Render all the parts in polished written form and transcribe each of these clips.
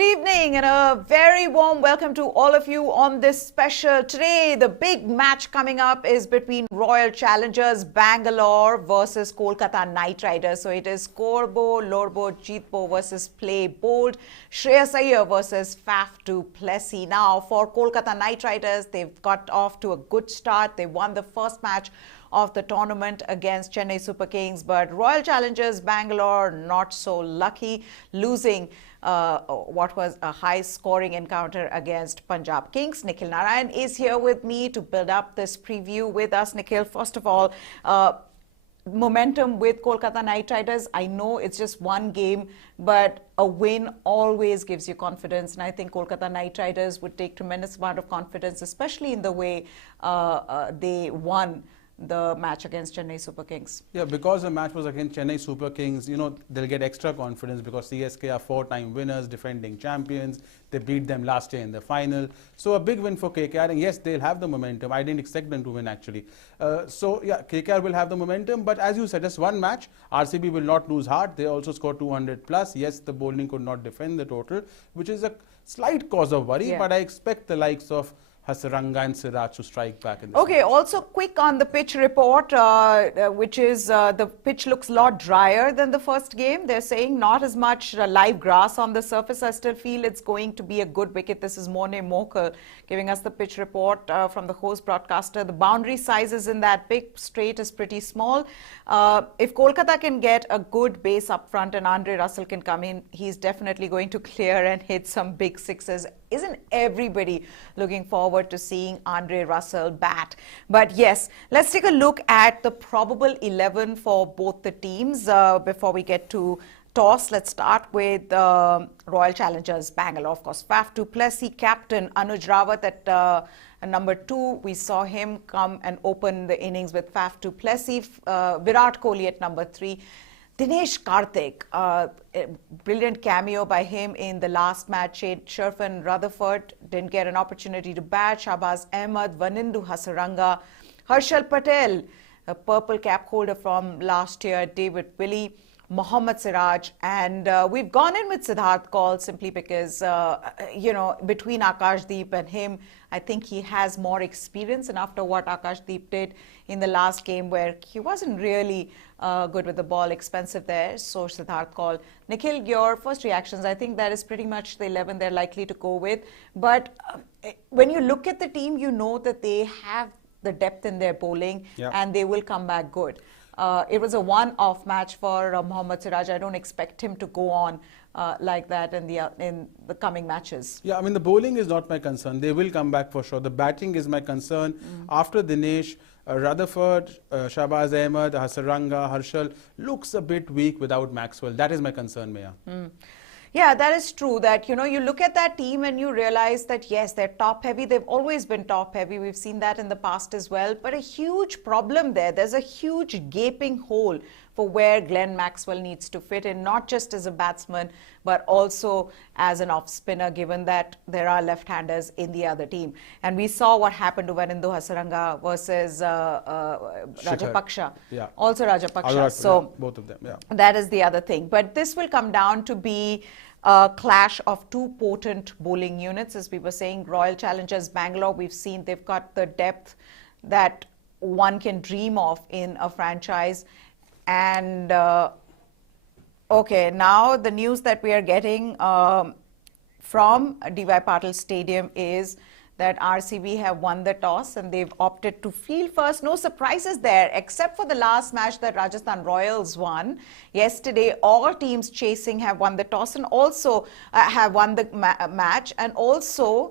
Good evening and a very warm welcome to all of you on this special. Today, the big match coming up is between Royal Challengers Bangalore versus Kolkata Knight Riders. So it is Korbo, Lorbo, Jeetbo versus Play Bold, Shreyas Iyer versus Faf Du Plessis. Now, for Kolkata Knight Riders, they've got off to a good start. They won the first match of the tournament against Chennai Super Kings, but Royal Challengers Bangalore not so lucky, losing what was a high-scoring encounter against Punjab Kings. Nikhil Narayan is here with me to build up this preview with us. Nikhil, first of all, momentum with Kolkata Knight Riders. I know it's just one game, but a win always gives you confidence. And I think Kolkata Knight Riders would take tremendous amount of confidence, especially in the way they won the match against Chennai Super Kings. Yeah, because the match was against Chennai Super Kings, they'll get extra confidence because CSK are four-time winners, defending champions. They beat them last year in the final. So a big win for KKR, and yes, they'll have the momentum. I didn't expect them to win, actually. So yeah, KKR will have the momentum, but as you said, just one match. RCB will not lose heart. They also scored 200 plus. Yes, the bowling could not defend the total, which is a slight cause of worry, but I expect the likes of Hasaranga and Siraj to strike back in this match. Also quick on the pitch report, which is the pitch looks a lot drier than the first game. They're saying not as much live grass on the surface. I still feel it's going to be a good wicket. This is Mone Mokal giving us the pitch report from the host broadcaster. The boundary sizes in that big straight is pretty small. If Kolkata can get a good base up front and Andre Russell can come in, he's definitely going to clear and hit some big sixes. Isn't everybody looking forward to seeing Andre Russell bat? But yes, let's take a look at the probable 11 for both the teams before we get to toss. Let's start with Royal Challengers Bangalore. Of course, Faf Du Plessis, captain Anuj Rawat at number 2. We saw him come and open the innings with Faf Du Plessis. Virat Kohli at number 3. Dinesh Karthik, a brilliant cameo by him in the last match. Sherfan Rutherford didn't get an opportunity to bat. Shahbaz Ahmed, Vanindu Hasaranga, Harshal Patel, a purple cap holder from last year, David Willey, Mohammad Siraj, and we've gone in with Siddharth Kaul simply because, between Akashdeep and him, I think he has more experience. And after what Akashdeep did in the last game where he wasn't really good with the ball, expensive there, so Siddharth Kaul. Nikhil, your first reactions, I think that is pretty much the 11 they're likely to go with. But when you look at the team, you know that they have the depth in their bowling and they will come back good. It was a one-off match for Mohammad Siraj. I don't expect him to go on like that in the coming matches. Yeah, I mean, the bowling is not my concern. They will come back for sure. The batting is my concern. After Dinesh, Rutherford, Shahbaz Ahmed, Hasaranga, Harshal looks a bit weak without Maxwell. That is my concern, Maya. Yeah, that is true that, you look at that team and you realize that, yes, they're top heavy. They've always been top heavy. We've seen that in the past as well. But a huge problem there. There's a huge gaping hole for where Glenn Maxwell needs to fit in, not just as a batsman, but also as an off-spinner, given that there are left-handers in the other team. And we saw what happened to Vanindu Hasaranga versus Rajapaksha. Yeah. Also Rajapaksha. So both of them, that is the other thing. But this will come down to be a clash of two potent bowling units. As we were saying, Royal Challengers Bangalore, we've seen they've got the depth that one can dream of in a franchise. And okay, now the news that we are getting from D.Y. Patil Stadium is that RCB have won the toss and they've opted to field first. No surprises there, except for the last match that Rajasthan Royals won. Yesterday, all teams chasing have won the toss and also have won the match. And also,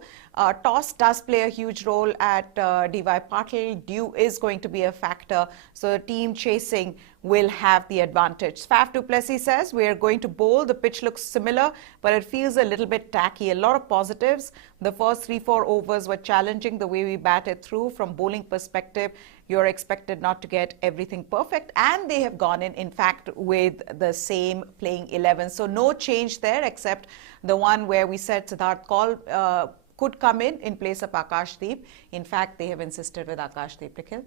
toss does play a huge role at D.Y. Patil. Dew is going to be a factor. So the team chasing will have the advantage. Faf Du Plessis says, we are going to bowl. The pitch looks similar, but it feels a little bit tacky. A lot of positives. The first 3-4 overs were challenging the way we batted through. From bowling perspective, you're expected not to get everything perfect. And they have gone in fact, with the same playing 11. So no change there, except the one where we said Siddharth Kaul could come in place of Akashdeep. In fact, they have insisted with Akashdeep. Nikhil?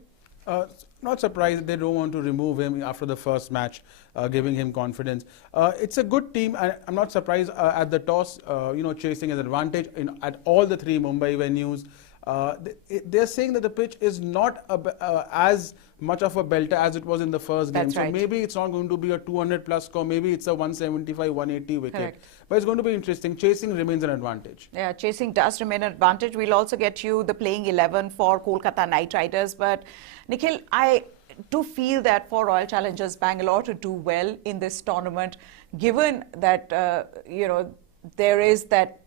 Not surprised they don't want to remove him after the first match, giving him confidence. It's a good team, and I'm not surprised at the toss, chasing an advantage at all the three Mumbai venues. They're saying that the pitch is not as much of a belter as it was in the first game. That's right. So maybe it's not going to be a 200 plus score. Maybe it's a 175, 180 wicket. Correct. But it's going to be interesting. Chasing remains an advantage. Yeah, chasing does remain an advantage. We'll also get you the playing 11 for Kolkata Knight Riders. But Nikhil, I do feel that for Royal Challengers Bangalore to do well in this tournament, given that there is that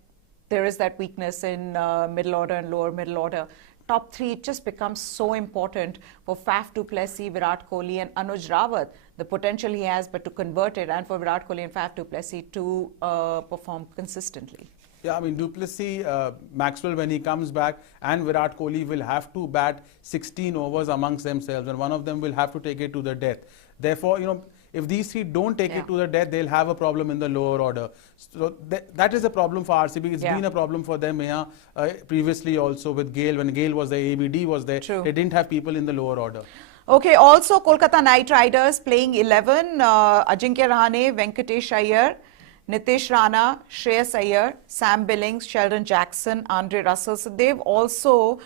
weakness in middle order and lower middle order. Top three, it just becomes so important for Faf Du Plessis, Virat Kohli and Anuj Rawat. The potential he has, but to convert it, and for Virat Kohli and Faf Du Plessis to perform consistently. Yeah, I mean, Du Plessis, Maxwell, when he comes back, and Virat Kohli will have to bat 16 overs amongst themselves, and one of them will have to take it to the death. Therefore, if these three don't take it to the death, they'll have a problem in the lower order. So that is a problem for RCB. It's been a problem for them here previously also with Gale. When Gale was there, ABD was there. True. They didn't have people in the lower order. Okay, also Kolkata Knight Riders playing 11, Ajinkya Rahane, Venkatesh Iyer, Nitish Rana, Shreyas Iyer, Sam Billings, Sheldon Jackson, Andre Russell. So they've also,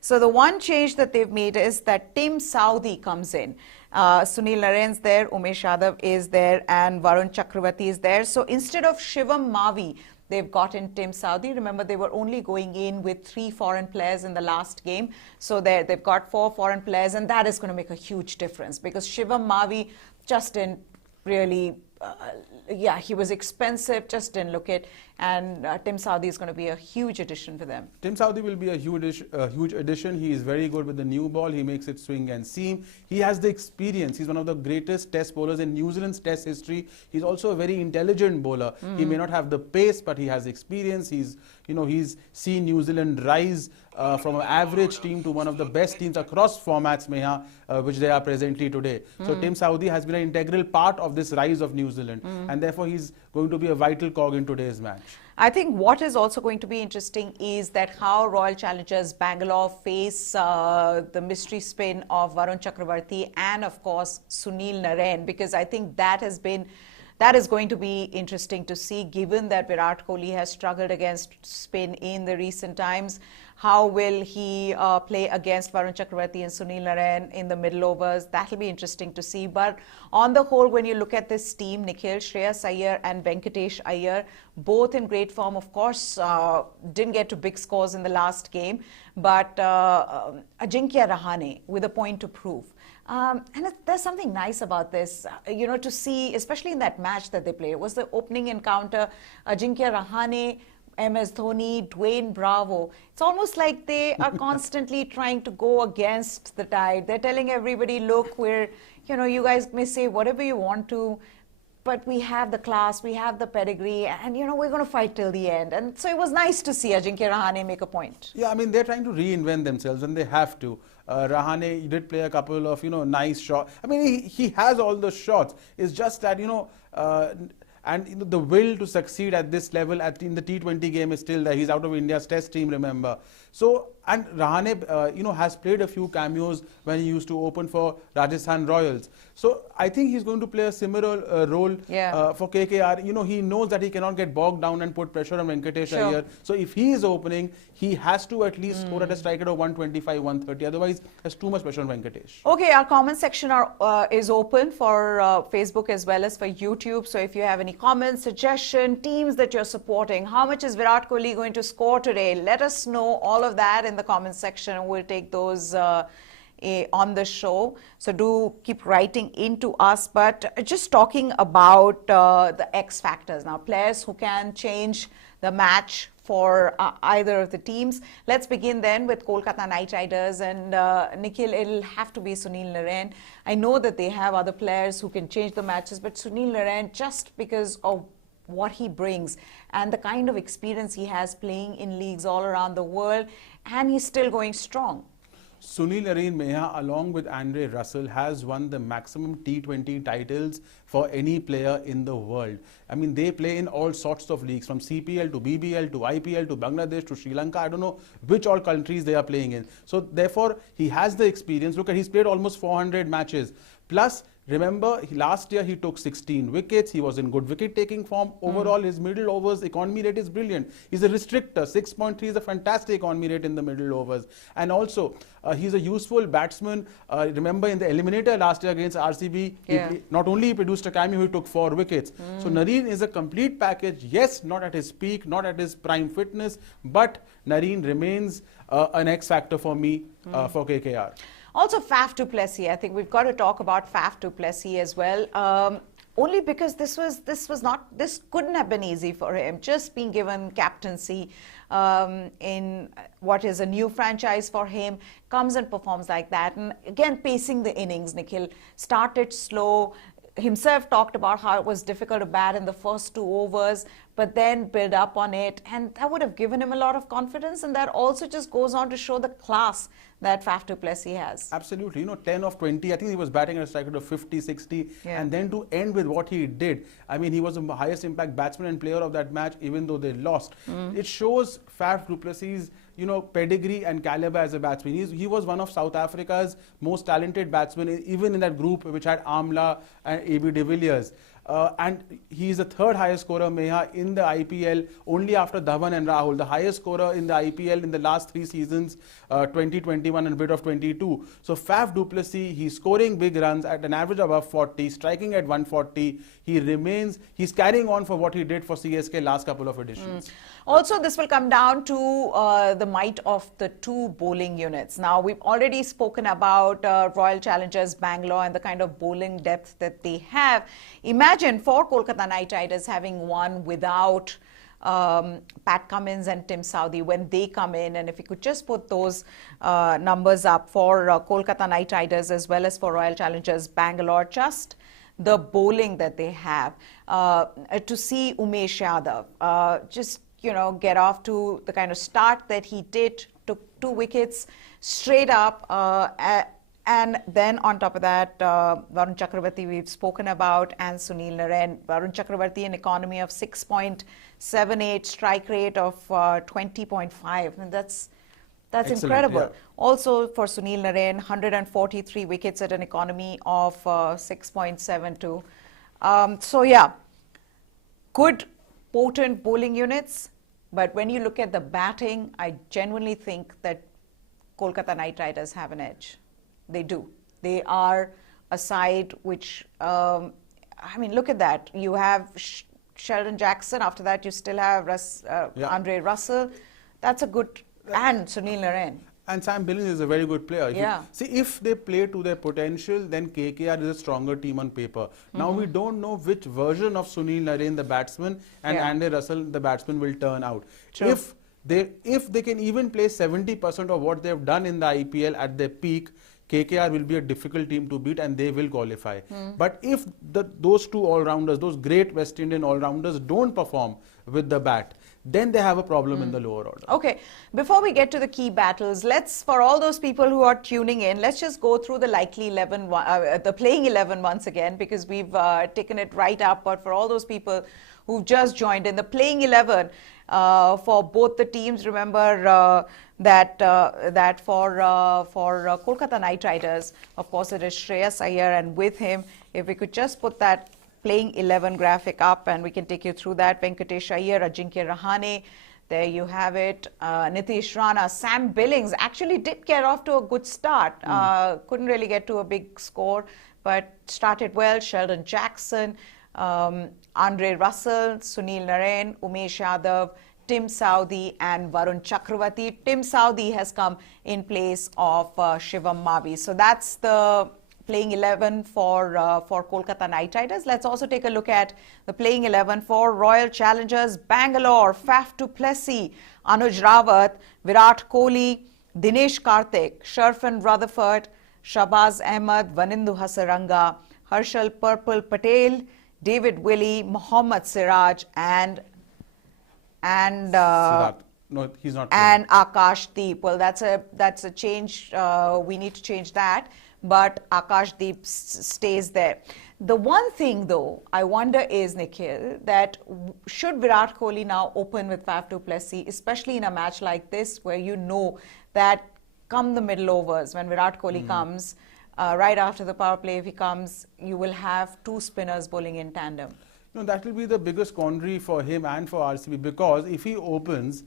so the one change that they've made is that Tim Southee comes in. Sunil Naren's there, Umesh Yadav is there, and Varun Chakravarti is there. So instead of Shivam Mavi, they've got in Tim Southee. Remember, they were only going in with 3 foreign players in the last game. So they've got 4 foreign players, and that is going to make a huge difference because Shivam Mavi just didn't really, he was expensive, just didn't look it. And Tim Southee is going to be a huge addition for them. Tim Southee will be a huge addition. He is very good with the new ball. He makes it swing and seam. He has the experience. He's one of the greatest test bowlers in New Zealand's test history. He's also a very intelligent bowler. He may not have the pace, but he has experience. He's seen New Zealand rise from an average team to one of the best teams across formats, which they are presently today. So Tim Southee has been an integral part of this rise of New Zealand, and therefore he's going to be a vital cog in today's match. I think what is also going to be interesting is that how Royal Challengers Bangalore face the mystery spin of Varun Chakravarti and of course Sunil Naren, because I think that is going to be interesting to see, given that Virat Kohli has struggled against spin in the recent times. How will he play against Varun Chakravarti and Sunil Naren in the middle overs? That will be interesting to see. But on the whole, when you look at this team, Nikhil, Shreyas Iyer and Venkatesh Iyer, both in great form. Of course, didn't get to big scores in the last game. But Ajinkya Rahane with a point to prove. And there's something nice about this, to see, especially in that match that they played. It was the opening encounter, Ajinkya Rahane, MS Dhoni, Dwayne Bravo. It's almost like they are constantly trying to go against the tide. They're telling everybody, look, you guys may say whatever you want to, but we have the class, we have the pedigree, and, we're going to fight till the end. And so it was nice to see Ajinkya Rahane make a point. Yeah, I mean, they're trying to reinvent themselves, and they have to. Rahane did play a couple of, nice shots. I mean, he has all the shots. It's just that, and the will to succeed at this level in the T20 game is still there. He's out of India's test team, remember. So, and Rahane, has played a few cameos when he used to open for Rajasthan Royals. So, I think he's going to play a similar role for KKR. He knows that he cannot get bogged down and put pressure on Venkatesh Iyer. So, if he is opening, he has to at least score at a strike rate of 125, 130. Otherwise, there's too much pressure on Venkatesh. Okay, our comment section is open for Facebook as well as for YouTube. So, if you have any comments, suggestions, teams that you're supporting, how much is Virat Kohli going to score today? Let us know all of that in the comment section, and we'll take those on the show. So do keep writing into us. But just talking about the X factors now, players who can change the match for either of the teams. Let's begin then with Kolkata Knight Riders, and Nikhil, it'll have to be Sunil Naren. I know that they have other players who can change the matches, but Sunil Naren, just because of what he brings and the kind of experience he has playing in leagues all around the world, and he's still going strong. Sunil Narine Meha, along with Andre Russell, has won the maximum T20 titles for any player in the world. I mean, they play in all sorts of leagues, from CPL to BBL to IPL to Bangladesh to Sri Lanka. I don't know which all countries they are playing in. So therefore, he has the experience. Look at, he's played almost 400 matches. Plus, remember, last year he took 16 wickets. He was in good wicket-taking form. Overall, his middle overs economy rate is brilliant. He's a restrictor. 6.3 is a fantastic economy rate in the middle overs. And also, he's a useful batsman. Remember, in the eliminator last year against RCB, not only he produced a cameo, he took 4 wickets. So Narine is a complete package. Yes, not at his peak, not at his prime fitness, but Narine remains an X-factor for me for KKR. Also, Faf Du Plessis. I think we've got to talk about Faf Du Plessis as well. Only because this couldn't have been easy for him. Just being given captaincy in what is a new franchise for him, comes and performs like that. And again, pacing the innings, Nikhil. Started slow. Himself talked about how it was difficult to bat in the first 2 overs, but then build up on it, and that would have given him a lot of confidence, and that also just goes on to show the class that Faf Du Plessis has. Absolutely. 10 of 20, I think he was batting at a strike rate of 50, 60, and then to end with what he did, I mean, he was the highest impact batsman and player of that match, even though they lost. It shows Faf Du Plessis' pedigree and caliber as a batsman. He was one of South Africa's most talented batsmen, even in that group which had Amla and AB de Villiers. And he is the 3rd highest scorer, Meha, in the IPL, only after Dhawan and Rahul. The highest scorer in the IPL in the last 3 seasons, 2021 and a bit of 22. So Faf Du Plessis, he's scoring big runs at an average above 40, striking at 140. He's carrying on for what he did for CSK last couple of editions. Also, this will come down to the might of the 2 bowling units. Now, we've already spoken about Royal Challengers Bangalore and the kind of bowling depth that they have. Imagine for Kolkata Knight Riders having one without Pat Cummins and Tim Southee when they come in, and if you could just put those numbers up for Kolkata Knight Riders as well as for Royal Challengers Bangalore, just the bowling that they have. To see Umesh Yadav just get off to the kind of start that he did, took 2 wickets straight up, and then on top of that, Varun Chakravarti we've spoken about, and Sunil Narine. Varun Chakravarti, an economy of 6.78, strike rate of 20.5. And that's incredible. Yeah. Also for Sunil Narine, 143 wickets at an economy of 6.72. So yeah, good, potent bowling units. But when you look at the batting, I genuinely think that Kolkata Knight Riders have an edge. They do. They are a side which, I mean, look at that. You have Sheldon Jackson. After that, you still have Andre Russell. That's a good, and Sunil Narine. And Sam Billings is a very good player. If they play to their potential, then KKR is a stronger team on paper. Now we don't know which version of Sunil Narine, the batsman, and Andre Russell, the batsman, will turn out. True. If they can even play 70% of what they've done in the IPL at their peak, KKR will be a difficult team to beat and they will qualify. But if those 2 all-rounders, those great West Indian all-rounders don't perform with the bat, then they have a problem in the lower order. Okay, before we get to the key battles, for all those people who are tuning in, let's just go through the likely 11, the playing 11 once again, because we've taken it right up. But for all those people who've just joined in, the playing 11 for both the teams, remember that for Kolkata Knight Riders, of course, it is Shreyas Iyer, and with him, if we could just put that playing 11 graphic up and we can take you through that. Venkatesh Iyer, Ajinkya Rahane, there you have it. Nitish Rana, Sam Billings actually did get off to a good start. Couldn't really get to a big score, but started well. Sheldon Jackson, Andre Russell, Sunil Narine, Umesh Yadav, Tim Southee and Varun Chakravarti. Tim Southee has come in place of Shivam Mavi. So that's the playing 11 for Kolkata Knight Riders. Let's also take a look at the playing 11 for Royal Challengers Bangalore. Faf Du Plessis, Anuj Rawat, Virat Kohli, Dinesh Karthik, Sharfan Rutherford, Shabaz Ahmed, Vanindu Hasaranga, Harshal Purple Patel, David Willey, Mohammad Siraj and No, he's not playing. And Akashdeep. Well, that's a change. We need to change that. But Akashdeep stays there. The one thing, though, I wonder is, Nikhil, that should Virat Kohli now open with Faf Du Plessis, especially in a match like this, where you know that come the middle overs, when Virat Kohli comes, right after the power play, if he comes, you will have two spinners bowling in tandem. No, that will be the biggest quandary for him and for RCB, because if he opens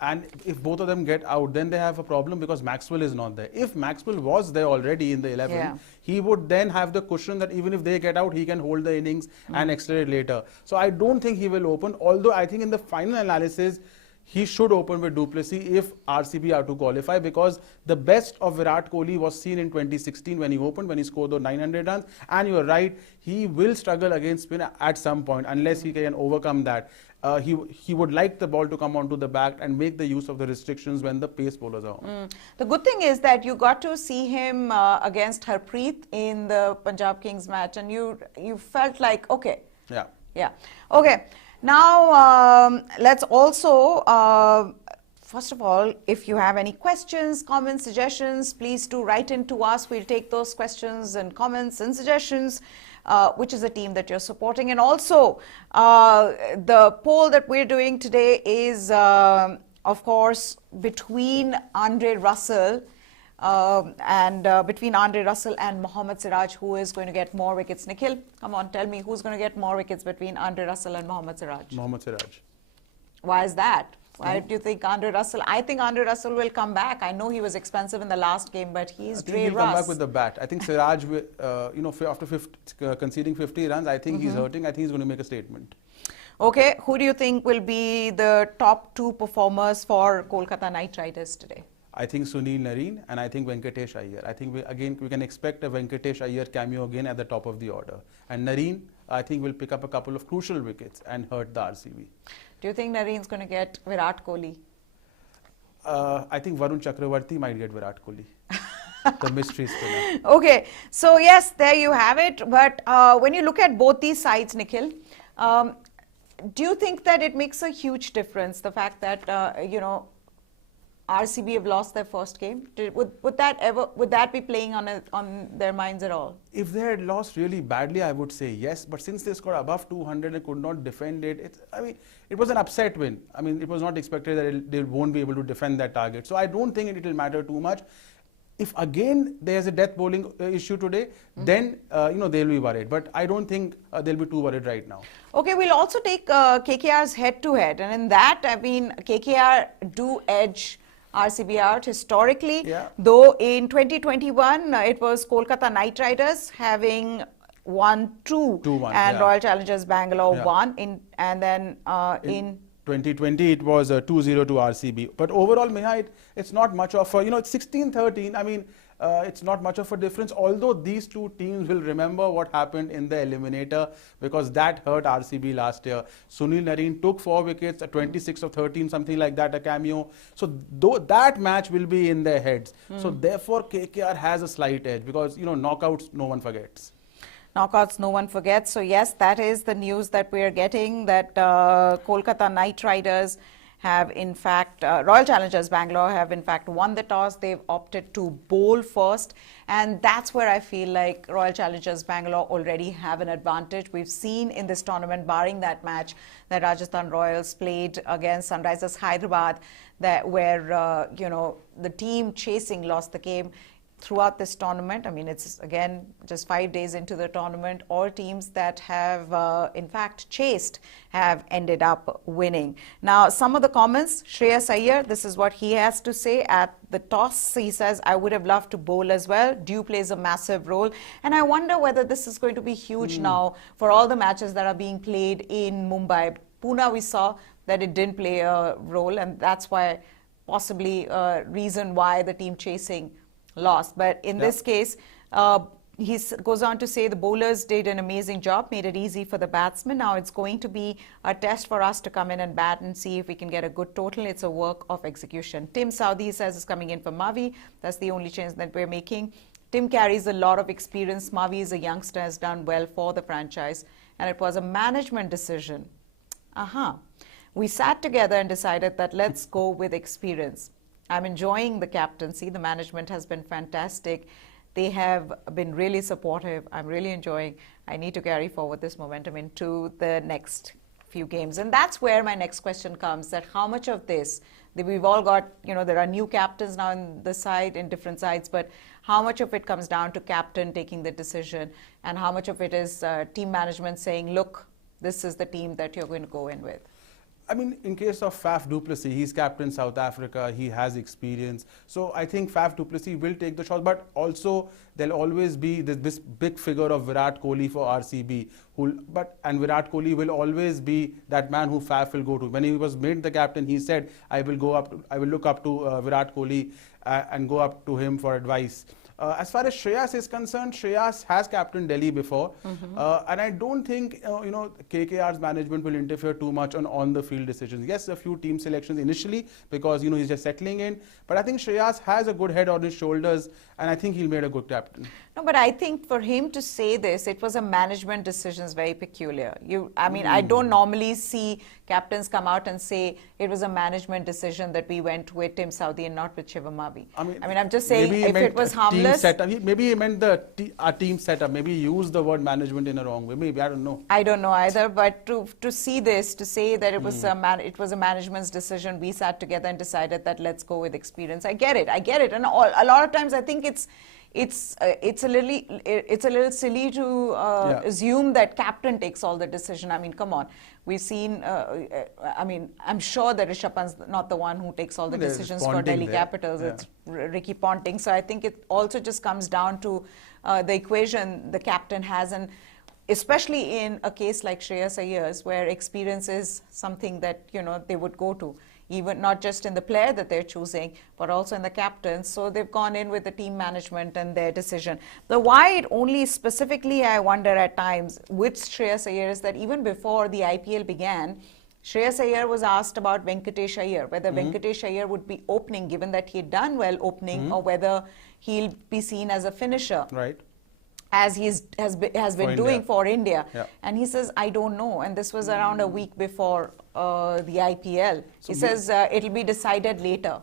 and if both of them get out, then they have a problem because Maxwell is not there. If Maxwell was there already in the 11, he would then have the cushion that even if they get out, he can hold the innings and accelerate later. So I don't think he will open, although I think in the final analysis, he should open with Du Plessis if RCB are to qualify, because the best of Virat Kohli was seen in 2016 when he opened, when he scored those 900 runs. And you're right, he will struggle against spin at some point unless he can overcome that. He would like the ball to come onto the back and make the use of the restrictions when the pace bowlers are on. The good thing is that you got to see him against Harpreet in the Punjab Kings match, and you felt like, okay. Yeah. Okay. Now, let's also, first of all, if you have any questions, comments, suggestions, please do write in to us. We'll take those questions and comments and suggestions. Which is the team that you're supporting. And also, the poll that we're doing today is, of course, between Andre Russell and Mohammad Siraj, who is going to get more wickets. Nikhil, come on, tell me who's going to get more wickets between Andre Russell and Mohammad Siraj? Mohammad Siraj. Why is that? Why do you think Andre Russell? I think Andre Russell will come back. I know he was expensive in the last game, but he's Dre He'll Russ. come back with the bat. I think Siraj, after conceding 50 runs, I think he's hurting. I think he's going to make a statement. Okay, who do you think will be the top two performers for Kolkata Knight Riders today? I think Sunil Narine and I think Venkatesh Iyer. I think we can expect a Venkatesh Iyer cameo again at the top of the order. And Narine, I think, will pick up a couple of crucial wickets and hurt the RCB. Do you think Narine's going to get Virat Kohli? I think Varun Chakravarti might get Virat Kohli. The mystery spinner. Okay, so yes, there you have it. But when you look at both these sides, Nikhil, do you think that it makes a huge difference, the fact that, RCB have lost their first game? Would that be playing on their minds at all? If they had lost really badly, I would say yes. But since they scored above 200 and could not defend it, it was an upset win. It was not expected that they won't be able to defend that target. So I don't think it will matter too much. If again there's a death bowling issue today, then they'll be worried. But I don't think they'll be too worried right now. Okay, we'll also take KKR's head-to-head, and in that, KKR do edge RCB out historically, though in 2021 it was Kolkata Knight Riders having won 2-1 and Royal Challengers Bangalore won and then in 2020 it was 2-0 to RCB. But overall, Meha, it's not much of a, it's 16-13. It's not much of a difference, although these two teams will remember what happened in the eliminator, because that hurt RCB last year. Sunil Narine took 4 wickets, 26 of 13, something like that, a cameo. So that match will be in their heads. So therefore, KKR has a slight edge, because knockouts no one forgets. Knockouts no one forgets. So yes, that is the news that we are getting, that Kolkata Knight Riders have in fact, Royal Challengers Bangalore have in fact won the toss. They've opted to bowl first, and that's where I feel like Royal Challengers Bangalore already have an advantage. We've seen in this tournament, barring that match that Rajasthan Royals played against Sunrisers Hyderabad, where the team chasing lost the game. Throughout this tournament, it's again just 5 days into the tournament, all teams that have in fact chased have ended up winning. Now, some of the comments, Shreyas Iyer, this is what he has to say at the toss. He says, I would have loved to bowl as well. Dew plays a massive role. And I wonder whether this is going to be huge now for all the matches that are being played in Mumbai. Pune, we saw that it didn't play a role, and that's why possibly a reason why the team chasing lost. But in this case, he goes on to say the bowlers did an amazing job, made it easy for the batsmen. Now it's going to be a test for us to come in and bat and see if we can get a good total. It's a work of execution. Tim Saudi says is coming in for Mavi. That's the only change that we're making. Tim carries a lot of experience. Mavi is a youngster, has done well for the franchise, and it was a management decision. we sat together and decided that let's go with experience. I'm enjoying the captaincy. The management has been fantastic. They have been really supportive. I'm really enjoying. I need to carry forward this momentum into the next few games. And that's where my next question comes, that how much of this, we've all got, there are new captains now in the side, in different sides, but how much of it comes down to captain taking the decision, and how much of it is team management saying, look, this is the team that you're going to go in with? I mean, in case of Faf Du Plessis, he's captain South Africa, he has experience. So I think Faf Du Plessis will take the shot, but also there'll always be this big figure of Virat Kohli for RCB. And Virat Kohli will always be that man who Faf will go to. When he was made the captain, he said, I will look up to Virat Kohli and go up to him for advice. As far as Shreyas is concerned, Shreyas has captained Delhi before, and I don't think KKR's management will interfere too much on the field decisions. Yes, a few team selections initially because he's just settling in, but I think Shreyas has a good head on his shoulders, and I think he'll make a good captain. No, but I think for him to say this, it was a management decision, is very peculiar. I don't normally see captains come out and say it was a management decision that we went with Tim Southee and not with Shivam Mavi. I'm just saying, if it was harmless. Maybe he meant our team setup. Maybe he used the word management in a wrong way. Maybe, I don't know. I don't know either. But to see this, to say that it was it was a management's decision, we sat together and decided that let's go with experience. I get it. And a lot of times I think it's a little silly to assume that captain takes all the decision. Come on. We've seen, I'm sure that Rishabh Pant's not the one who takes all the decisions for Delhi Capitals. It's Ricky Ponting. So I think it also just comes down to the equation the captain has, and especially in a case like Shreyas Iyer's, where experience is something that, they would go to. Even not just in the player that they're choosing, but also in the captain. So they've gone in with the team management and their decision. The why it only specifically, I wonder at times, with Shreyas Iyer is that even before the IPL began, Shreyas Iyer was asked about Venkatesh Iyer, whether Venkatesh Iyer would be opening, given that he had done well opening, or whether he'll be seen as a finisher. Right. As he has been doing for India. Yeah. And he says, I don't know. And this was around a week before the IPL. So he says, it'll be decided later.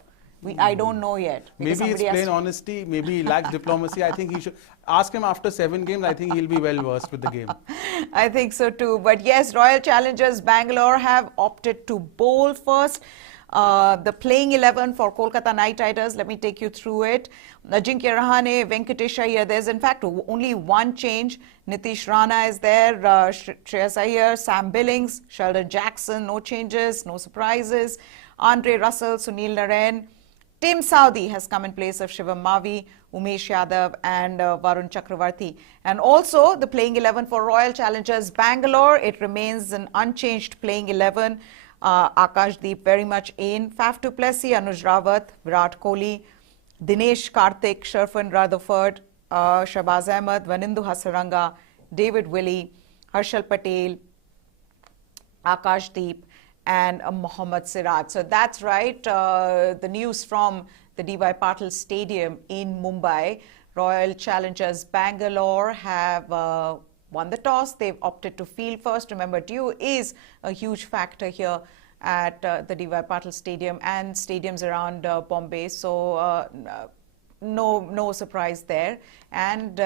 I don't know yet. Maybe it's plain honesty. Maybe he lacks diplomacy. I think he should ask him after 7 games. I think he'll be well versed with the game. I think so too. But yes, Royal Challengers Bangalore have opted to bowl first. The playing 11 for Kolkata Knight Riders, let me take you through it. Ajinkya Rahane, Venkatesh Iyer, there's in fact only one change. Nitish Rana is there, Shreyas Iyer, Sam Billings, Sheldon Jackson, no changes, no surprises. Andre Russell, Sunil Narain. Tim Southee has come in place of Shivam Mavi, Umesh Yadav and Varun Chakravarti. And also the playing 11 for Royal Challengers Bangalore, it remains an unchanged playing 11. Akashdeep very much in. Faf Du Plessis, Anuj Rawat, Virat Kohli, Dinesh Karthik, Sherfan Rutherford, Shahbaz Ahmed, Vanindu Hasaranga, David Willey, Harshal Patel, Akashdeep, and Mohammad Siraj. So that's right. The news from the D.Y. Patil Stadium in Mumbai. Royal Challengers Bangalore have won the toss. They've opted to field first. Remember, dew is a huge factor here at the D.Y. Patil Stadium and stadiums around Bombay. So no surprise there. And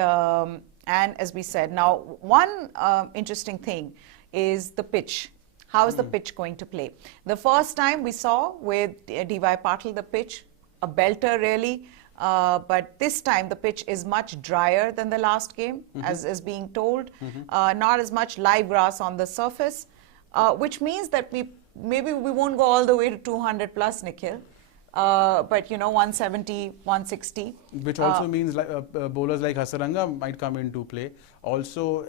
as we said, now one interesting thing is the pitch. How is the pitch going to play? The first time we saw with D.Y. Patil the pitch, a belter really. But this time the pitch is much drier than the last game, as being told. Not as much live grass on the surface, which means that maybe we won't go all the way to 200 plus, Nikhil. But 170, 160. Which also means bowlers like Hasaranga might come into play. Also,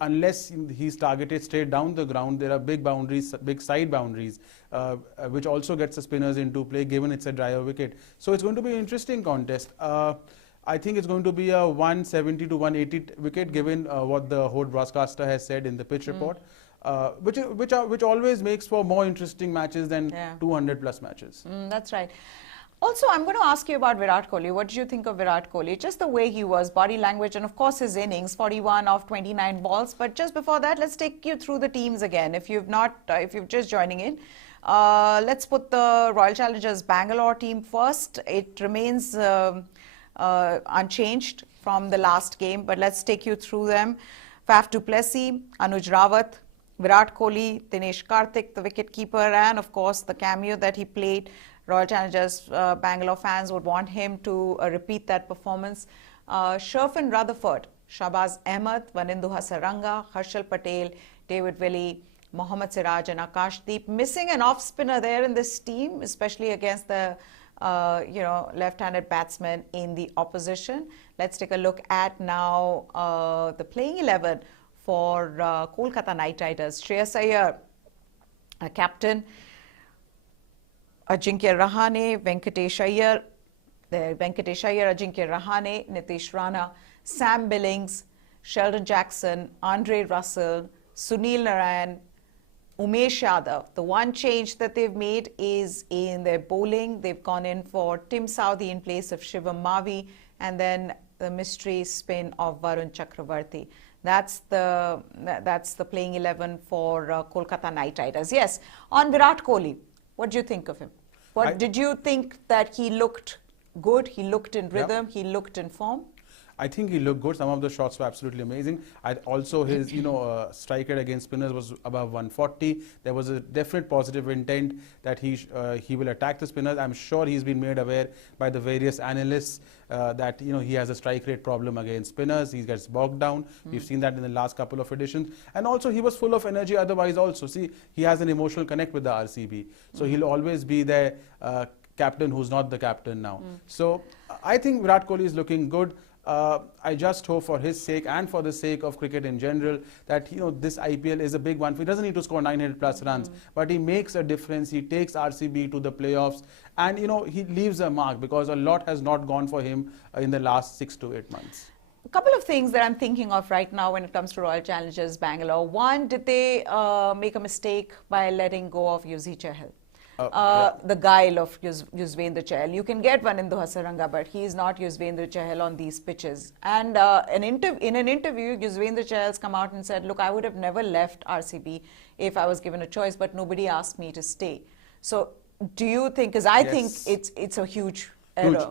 unless he's targeted straight down the ground, there are big boundaries, big side boundaries, which also gets the spinners into play, given it's a drier wicket. So it's going to be an interesting contest. I think it's going to be a 170 to 180 wicket, given what the Horde broadcaster has said in the pitch report. Which always makes for more interesting matches than 200 plus matches. That's right. Also, I'm going to ask you about Virat Kohli. What did you think of Virat Kohli? Just the way he was, body language, and of course his innings, 41 of 29 balls. But just before that, let's take you through the teams again. If you're just joining in, let's put the Royal Challengers Bangalore team first. It remains unchanged from the last game, but let's take you through them. Faf Du Plessis, Anuj Rawat, Virat Kohli, Dinesh Karthik, the wicketkeeper, and of course the cameo that he played. Royal Challengers Bangalore fans would want him to repeat that performance. Sherfin Rutherford, Shahbaz Ahmed, Vanindu Hasaranga, Harshal Patel, David Willey, Mohammad Siraj and Akashdeep. Missing an off-spinner there in this team, especially against the left-handed batsmen in the opposition. Let's take a look at now the playing 11 for Kolkata Knight Riders. Shreyas Iyer, captain. Ajinkya Rahane, Venkatesh Iyer, Ajinkya Rahane, Nitish Rana, Sam Billings, Sheldon Jackson, Andre Russell, Sunil Narayan, Umesh Yadav. The one change that they've made is in their bowling. They've gone in for Tim Southee in place of Shivam Mavi, and then the mystery spin of Varun Chakravarti. That's the playing 11 for Kolkata Knight Riders. Yes, on Virat Kohli. What do you think of him? Did you think that he looked good? He looked in rhythm. He looked in form. I think he looked good. Some of the shots were absolutely amazing. Also, his strike rate against spinners was above 140. There was a definite positive intent that he will attack the spinners. I'm sure he's been made aware by the various analysts that he has a strike rate problem against spinners. He gets bogged down. We've seen that in the last couple of editions. And also, he was full of energy. Otherwise, also see, he has an emotional connect with the RCB. So he'll always be their captain who's not the captain now. So I think Virat Kohli is looking good. I just hope for his sake and for the sake of cricket in general that this IPL is a big one. He doesn't need to score 900 plus runs, but he makes a difference. He takes RCB to the playoffs, and he leaves a mark because a lot has not gone for him in the last 6 to 8 months. A couple of things that I'm thinking of right now when it comes to Royal Challengers Bangalore. One, did they make a mistake by letting go of Yuzi Chahal? The guile of Yuzvendra Chahal. You can get Vanindu Hasaranga, but he is not Yuzvendra Chahal on these pitches. And in an interview, Yuzvendra Chahal's come out and said, look, I would have never left RCB if I was given a choice, but nobody asked me to stay. So do you think, because I think it's a huge error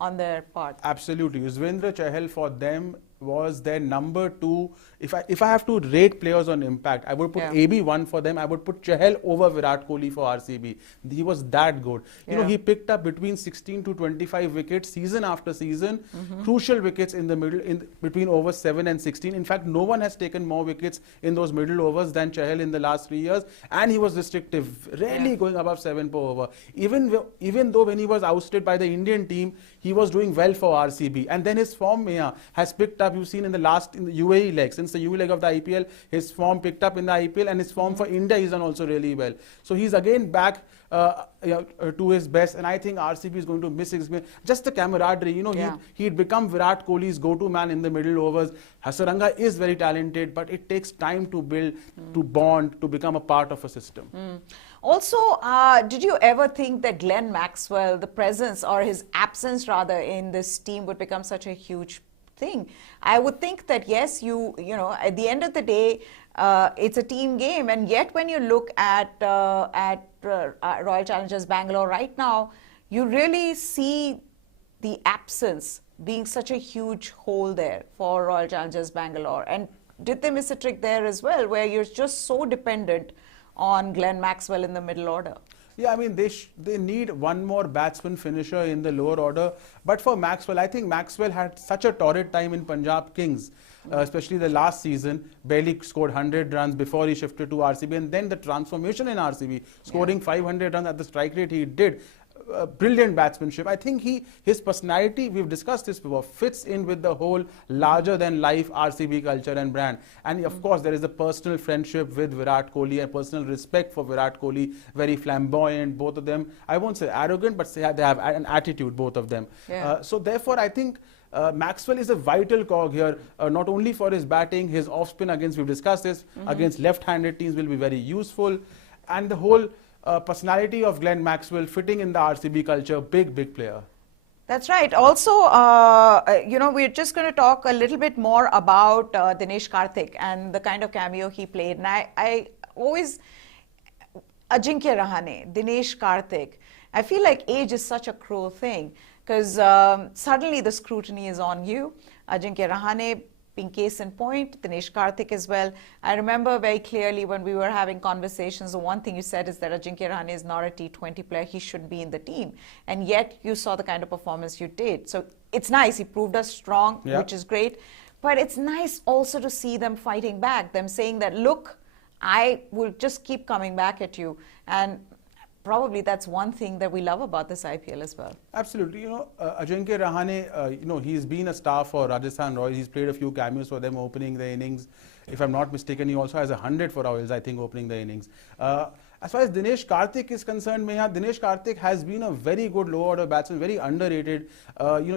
on their part. Absolutely. Yuzvendra Chahal for them was their number 2. If I have to rate players on impact, I would put AB 1 for them. I would put Chahal over Virat Kohli for RCB. He was that good. He picked up between 16 to 25 wickets season after season. Crucial wickets in the middle, between overs 7 and 16. In fact, no one has taken more wickets in those middle overs than Chahal in the last 3 years. And he was restrictive, rarely going above 7 per over. Even though when he was ousted by the Indian team, he was doing well for RCB. And then his form has picked up. You've seen in the UAE leg, since the UAE leg of the IPL, his form picked up in the IPL, and his form for India is done also really well. So he's again back to his best, and I think RCB is going to miss his just the camaraderie. He'd become Virat Kohli's go-to man in the middle overs. Hasaranga is very talented, but it takes time to build, to bond, to become a part of a system. Also, did you ever think that Glenn Maxwell, the presence or his absence rather in this team would become such a huge thing? I would think that yes, at the end of the day, it's a team game, and yet when you look at Royal Challengers Bangalore right now, you really see the absence being such a huge hole there for Royal Challengers Bangalore. And did they miss a trick there as well, where you're just so dependent on Glenn Maxwell in the middle order? Yeah, I mean, they need one more batsman finisher in the lower order. But for Maxwell, I think Maxwell had such a torrid time in Punjab Kings, especially the last season. Barely scored 100 runs before he shifted to RCB. And then the transformation in RCB, scoring 500 runs at the strike rate he did. Brilliant batsmanship. I think his personality, we've discussed this before, fits in with the whole larger than life RCB culture and brand. And of course, there is a personal friendship with Virat Kohli, a personal respect for Virat Kohli, very flamboyant, both of them. I won't say arrogant, but they have an attitude, both of them. So therefore, I think Maxwell is a vital cog here, not only for his batting, his off spin against, we've discussed this, against left-handed teams will be very useful. And the whole personality of Glenn Maxwell fitting in the RCB culture, big player. That's right. Also, we're just going to talk a little bit more about Dinesh Karthik and the kind of cameo he played. And I always, Ajinkya Rahane, Dinesh Karthik, I feel like age is such a cruel thing because suddenly the scrutiny is on you. Ajinkya Rahane, being case in point, Dinesh Karthik as well. I remember very clearly when we were having conversations, the one thing you said is that Ajinkya Rahane is not a T20 player, he should be in the team. And yet you saw the kind of performance you did. So it's nice, he proved us strong, which is great. But it's nice also to see them fighting back, them saying that, look, I will just keep coming back at you. And probably that's one thing that we love about this IPL as well. Absolutely. Ajinkya Rahane, he's been a star for Rajasthan Royals. He's played a few cameos for them opening the innings. If I'm not mistaken, he also has 100 for Royals, I think, opening the innings. As far as Dinesh Karthik is concerned, Dinesh Karthik has been a very good low order batsman, very underrated.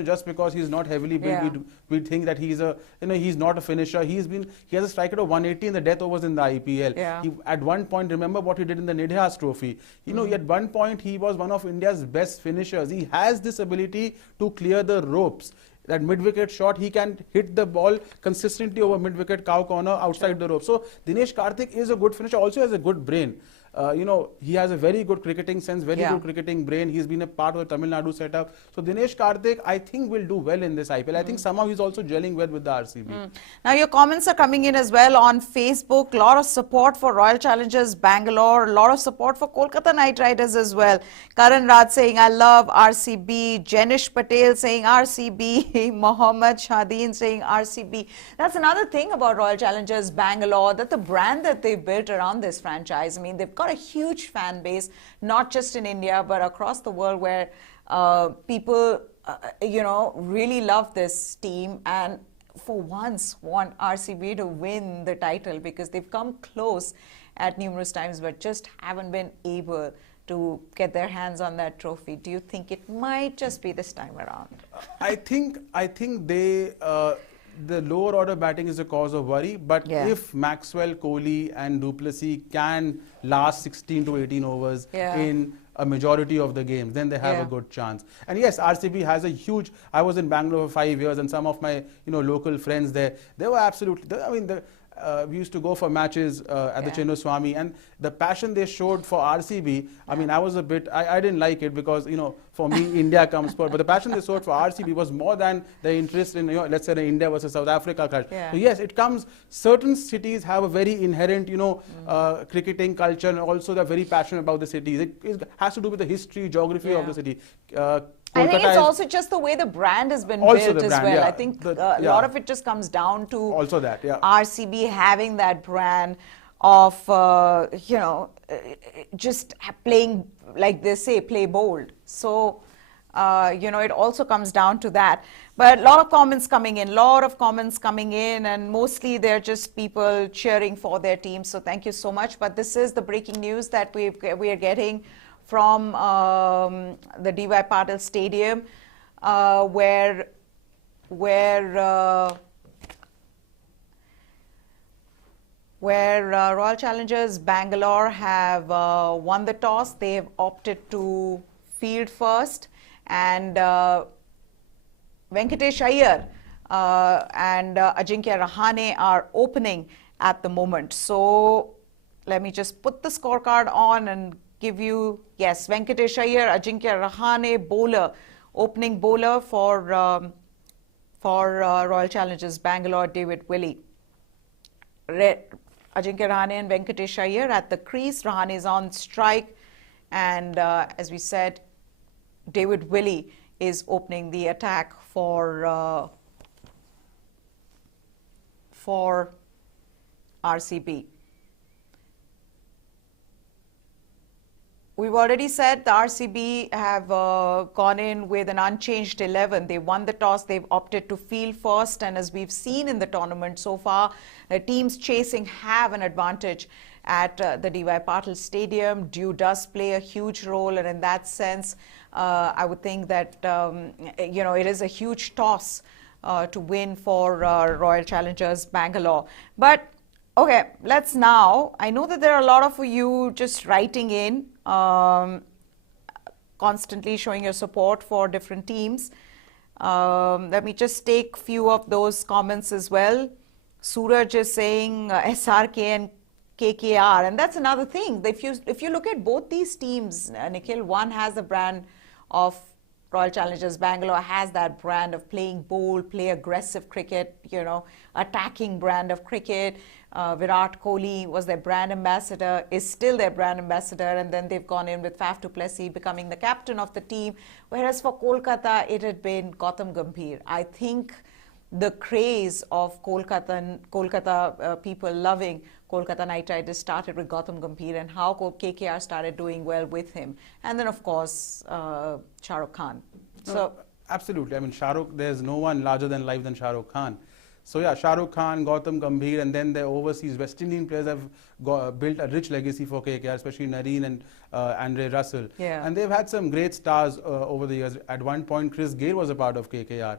Just because he's not heavily built, we think that he's he's not a finisher. He has a strike rate of 180 in the death overs in the IPL. Yeah. He, at one point, remember what he did in the Nidhas Trophy. At one point he was one of India's best finishers. He has this ability to clear the ropes. That mid-wicket shot, he can hit the ball consistently over mid-wicket cow corner outside the rope. So Dinesh Karthik is a good finisher, also has a good brain. He has a very good cricketing sense, very good cricketing brain. He's been a part of the Tamil Nadu setup. So Dinesh Karthik, I think, will do well in this IPL. I think somehow he's also gelling well with the RCB. Now your comments are coming in as well on Facebook. A lot of support for Royal Challengers Bangalore. A lot of support for Kolkata Knight Riders as well. Karan Raj saying, I love RCB. Jenish Patel saying RCB. Mohammad Shadeen saying RCB. That's another thing about Royal Challengers Bangalore, that the brand that they've built around this franchise, I mean, they've got a huge fan base, not just in India, but across the world, where people, really love this team and for once want RCB to win the title, because they've come close at numerous times but just haven't been able to get their hands on that trophy. Do you think it might just be this time around? I think they... the lower order batting is a cause of worry, but if Maxwell, Kohli and Du Plessis can last 16 to 18 overs in a majority of the games, then they have a good chance. And yes, RCB has a huge... I was in Bangalore for 5 years and some of my local friends there, they were absolutely... we used to go for matches at the Chinnaswamy, and the passion they showed for RCB, I mean, I was a bit, I didn't like it because, for me, India comes first. But the passion they showed for RCB was more than the interest in, let's say, the India versus South Africa clash. So yes, it comes, certain cities have a very inherent, cricketing culture, and also they're very passionate about the cities. It has to do with the history, geography of the city. I think it's also just the way the brand has been built as well. I think a lot of it just comes down to also that, RCB having that brand of, just playing, like they say, play bold. So, it also comes down to that. But a lot of comments coming in, and mostly they're just people cheering for their team. So thank you so much. But this is the breaking news that we are getting from the D.Y. Patil Stadium, where Royal Challengers Bangalore have won the toss. They have opted to field first, and Venkatesh Iyer and Ajinkya Rahane are opening at the moment. So let me just put the scorecard on and give you, yes, Venkatesh Iyer, Ajinkya Rahane, bowler, opening bowler for Royal Challengers Bangalore, David Willey. Ajinkya Rahane and Venkatesh Iyer at the crease. Rahane is on strike, and as we said, David Willey is opening the attack for RCB. We've already said the RCB have gone in with an unchanged 11. They won the toss. They've opted to field first. And as we've seen in the tournament so far, the teams chasing have an advantage at the D.Y. Patil Stadium. Dew does play a huge role. And in that sense, I would think that, it is a huge toss to win for Royal Challengers Bangalore. But Okay, let's now. I know that there are a lot of you just writing in, constantly showing your support for different teams. Let me just take few of those comments as well. Suraj is saying SRK and KKR, and that's another thing. If you look at both these teams, Nikhil, one has the brand of Royal Challengers Bangalore, has that brand of playing bold, play aggressive cricket, attacking brand of cricket. Virat Kohli was their brand ambassador, is still their brand ambassador, and then they've gone in with Faf Du Plessis becoming the captain of the team. Whereas for Kolkata, it had been Gautam Gambhir. I think the craze of Kolkata people loving Kolkata Knight Riders started with Gautam Gambhir, and how KKR started doing well with him. And then, of course, Shah Rukh Khan. So, absolutely. I mean, Shah Rukh, there's no one larger than life than Shah Rukh Khan. So yeah, Shah Rukh Khan, Gautam Gambhir, and then the overseas West Indian players have built a rich legacy for KKR, especially Nareen and Andre Russell. Yeah. And they've had some great stars over the years. At one point, Chris Gayle was a part of KKR.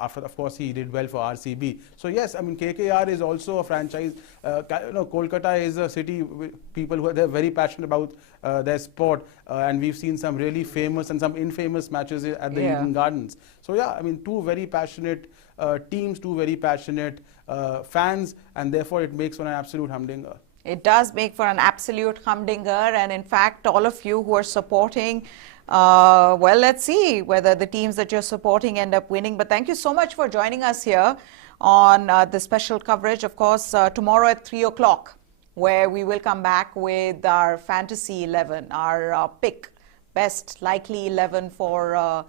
After, of course, he did well for RCB. So yes, I mean, KKR is also a franchise. Kolkata is a city with people who are very passionate about their sport, and we've seen some really famous and some infamous matches at the Eden Gardens. So yeah, I mean, two very passionate teams, two very passionate fans, and therefore it makes for an absolute humdinger. It does make for an absolute humdinger, and in fact, all of you who are supporting, well, let's see whether the teams that you're supporting end up winning. But thank you so much for joining us here on the special coverage. Of course, tomorrow at 3 o'clock, where we will come back with our Fantasy 11, our pick, best likely 11 for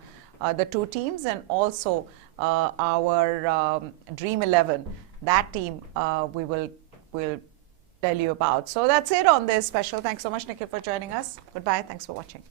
the two teams, and also our Dream 11. That team we will tell you about. So that's it on this special. Thanks so much, Nikhil, for joining us. Goodbye. Thanks for watching.